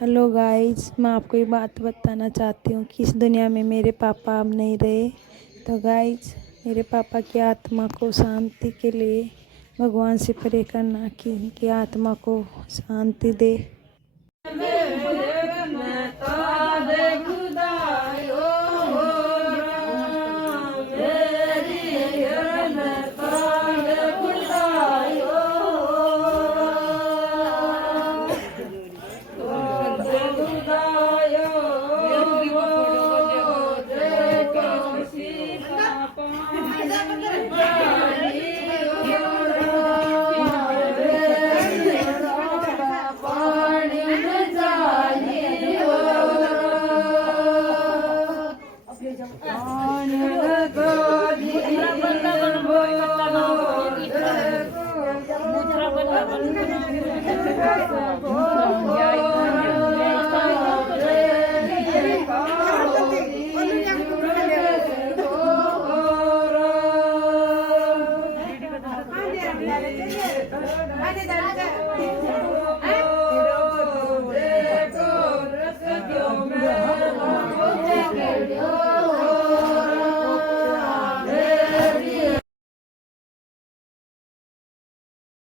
Hello guys, मैं आपको ये बात बताना चाहती हूँ कि इस दुनिया में मेरे पापा अब नहीं रहे। तो गाइस, मेरे पापा की आत्मा को शांति के लिए भगवान से प्रे करना कि उनकी आत्मा को शांति दे।